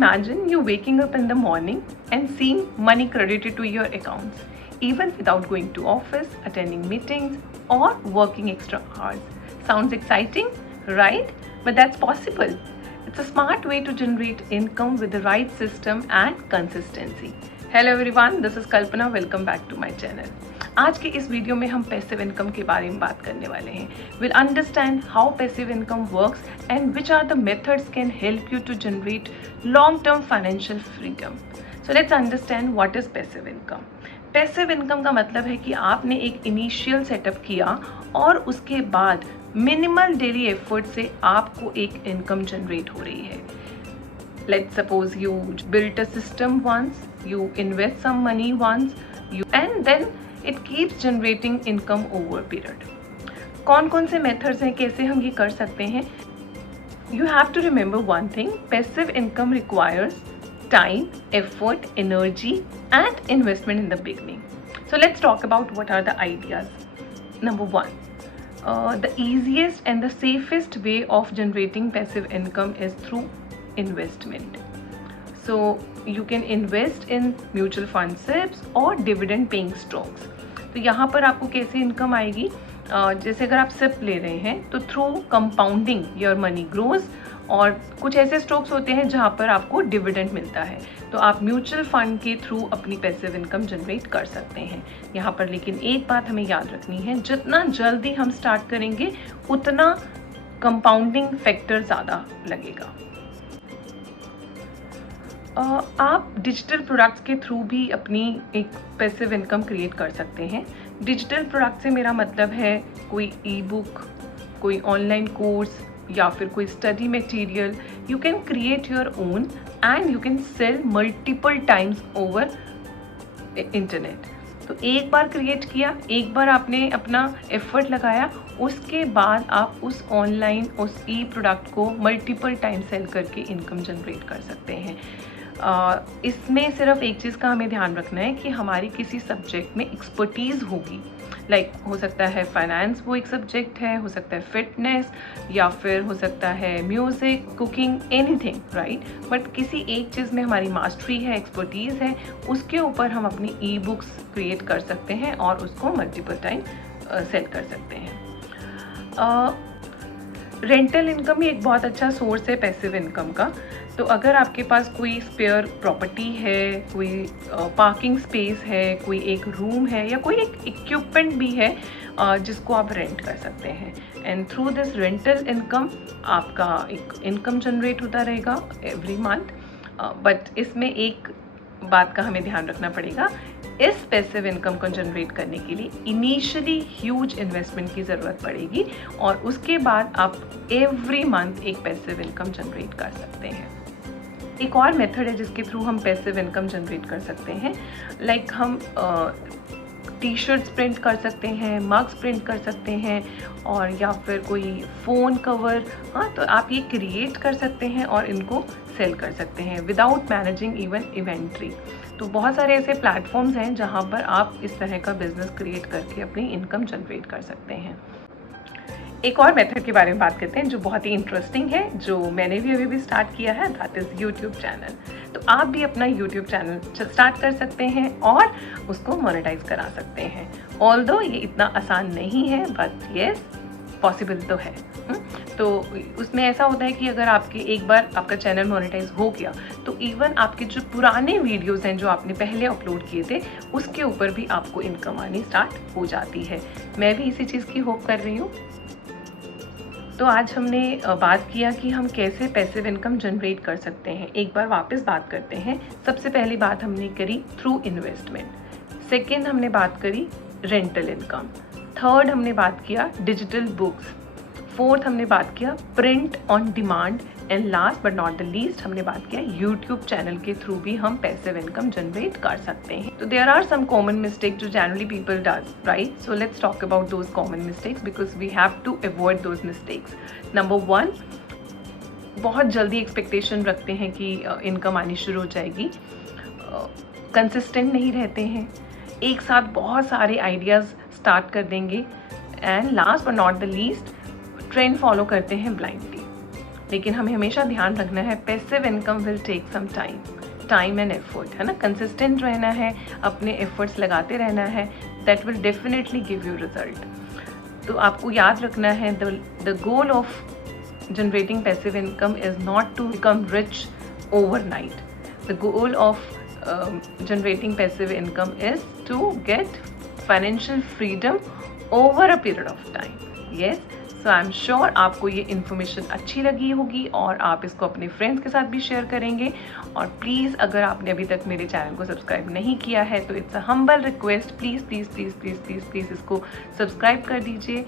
imagine you waking up in the morning and seeing money credited to your accounts, even without going to office, attending meetings, or working extra hours. Sounds exciting, right? But that's possible. It's a smart way to generate income with the right system and consistency. Hello everyone, this is Kalpana. Welcome back to my channel. आज के इस video में हम passive income के बारे में बात करने वाले हैं. We'll understand how passive income works and which are the methods can help you to generate long-term financial freedom. So let's understand what is passive income. Passive income का मतलब है कि आपने एक इनिशियल सेटअप किया और उसके बाद मिनिमल डेली एफर्ट से आपको एक इनकम जनरेट हो रही है. Let's suppose you built a system once, you invest some money once, and then it keeps generating income over a period. कौन कौन से मेथड्स हैं, कैसे हम ये कर सकते हैं? You have to remember one thing, passive income requires time, effort, energy and investment in the beginning. So let's talk about what are the ideas. Number one, the easiest and the safest way of generating passive income is through investment. So you can invest in mutual fund SIPs or dividend paying stocks. तो यहाँ पर आपको कैसे income आएगी? जैसे अगर आप SIP ले रहे हैं तो through compounding your money grows, और कुछ ऐसे स्टॉक्स होते हैं जहाँ पर आपको डिविडेंड मिलता है, तो आप म्यूचुअल फंड के थ्रू अपनी पैसिव इनकम जनरेट कर सकते हैं. यहाँ पर लेकिन एक बात हमें याद रखनी है, जितना जल्दी हम स्टार्ट करेंगे उतना कंपाउंडिंग फैक्टर ज़्यादा लगेगा. आप डिजिटल प्रोडक्ट्स के थ्रू भी अपनी एक पैसिव इनकम क्रिएट कर सकते हैं. डिजिटल प्रोडक्ट से मेरा मतलब है कोई ई बुक, कोई ऑनलाइन कोर्स या फिर कोई study material. You can create your own and you can sell multiple times over internet. तो एक बार क्रिएट किया, एक बार आपने अपना एफर्ट लगाया, उसके बाद आप उस ऑनलाइन उस ई प्रोडक्ट को मल्टीपल टाइम सेल करके इनकम जनरेट कर सकते हैं. इसमें सिर्फ एक चीज़ का हमें ध्यान रखना है कि हमारी किसी सब्जेक्ट में एक्सपर्टीज़ होगी. लाइक हो सकता है फाइनेंस वो एक सब्जेक्ट है, हो सकता है फिटनेस, या फिर हो सकता है music, cooking, anything, right. But किसी एक चीज़ में हमारी मास्टरी है, एक्सपर्टीज़ है, उसके ऊपर हम अपनी ई बुक्स क्रिएट कर सकते हैं और उसको मल्टीपल टाइम सेल कर सकते हैं. रेंटल इनकम भी एक बहुत अच्छा सोर्स है पैसिव इनकम का. तो अगर आपके पास कोई स्पेयर प्रॉपर्टी है, कोई पार्किंग स्पेस है, कोई एक रूम है, या कोई एक इक्विपमेंट भी है जिसको आप रेंट कर सकते हैं, and through this rental income आपका एक इनकम जनरेट होता रहेगा एवरी मंथ. बट इसमें एक बात का हमें ध्यान रखना पड़ेगा, इस पैसिव इनकम को जनरेट करने के लिए इनिशियली ह्यूज इन्वेस्टमेंट की ज़रूरत पड़ेगी, और उसके बाद आप एवरी मंथ एक पैसिव इनकम जनरेट कर सकते हैं. एक और मेथड है जिसके थ्रू हम पैसिव इनकम जनरेट कर सकते हैं. लाइक हम टी शर्ट्स प्रिंट कर सकते हैं, मग्स प्रिंट कर सकते हैं, और या फिर कोई फ़ोन कवर. हाँ, तो आप ये क्रिएट कर सकते हैं और इनको सेल कर सकते हैं विदाउट मैनेजिंग इवन इन्वेंट्री. तो बहुत सारे ऐसे प्लेटफॉर्म्स हैं जहाँ पर आप इस तरह का बिजनेस क्रिएट करके अपनी इनकम जनरेट कर सकते हैं. एक और मेथड के बारे में बात करते हैं जो बहुत ही इंटरेस्टिंग है, जो मैंने भी अभी स्टार्ट किया है, दैट इज़ यूट्यूब चैनल. तो आप भी अपना यूट्यूब चैनल स्टार्ट कर सकते हैं और उसको मोनेटाइज करा सकते हैं. ऑल्दो ये इतना आसान नहीं है, बट येस पॉसिबल तो है. तो उसमें ऐसा होता है कि अगर आपके एक बार आपका चैनल मोनेटाइज हो गया तो इवन आपके जो पुराने वीडियोस हैं जो आपने पहले अपलोड किए थे उसके ऊपर भी आपको इनकम आनी स्टार्ट हो जाती है. मैं भी इसी चीज़ की होप कर रही हूँ. तो आज हमने बात किया कि हम कैसे पैसिव इनकम जनरेट कर सकते हैं. एक बार वापस बात करते हैं. सबसे पहली बात हमने करी थ्रू इन्वेस्टमेंट. सेकेंड हमने बात करी रेंटल इनकम. थर्ड हमने बात किया डिजिटल बुक्स. फोर्थ हमने बात किया print on demand. And last but not the least हमने बात किया यूट्यूब चैनल के थ्रू भी हम पैसिव इनकम जनरेट कर सकते हैं. तो there are some common mistake जो generally people does, right. So let's talk about those common mistakes because we have to avoid those mistakes. Number one, बहुत जल्दी एक्सपेक्टेशन रखते हैं कि इनकम आनी शुरू हो जाएगी. कंसिस्टेंट नहीं रहते हैं, एक साथ बहुत सारे आइडियाज़ स्टार्ट कर देंगे. And last but not the least, trend follow करते हैं ब्लाइंडली. लेकिन हमें हमेशा ध्यान रखना है passive income will take some time and effort, है ना। कंसिस्टेंट रहना है, अपने एफर्ट्स लगाते रहना है, that will definitely give you result. तो आपको याद रखना है the goal of generating passive income is not to become rich overnight. The goal of generating passive income is to get financial freedom over a period of time. Yes, so I'm sure आपको ये information अच्छी लगी होगी और आप इसको अपने friends के साथ भी शेयर करेंगे। और प्लीज़ अगर आपने अभी तक मेरे चैनल को सब्सक्राइब नहीं किया है तो it's a humble request, please please please please please please इसको सब्सक्राइब कर दीजिए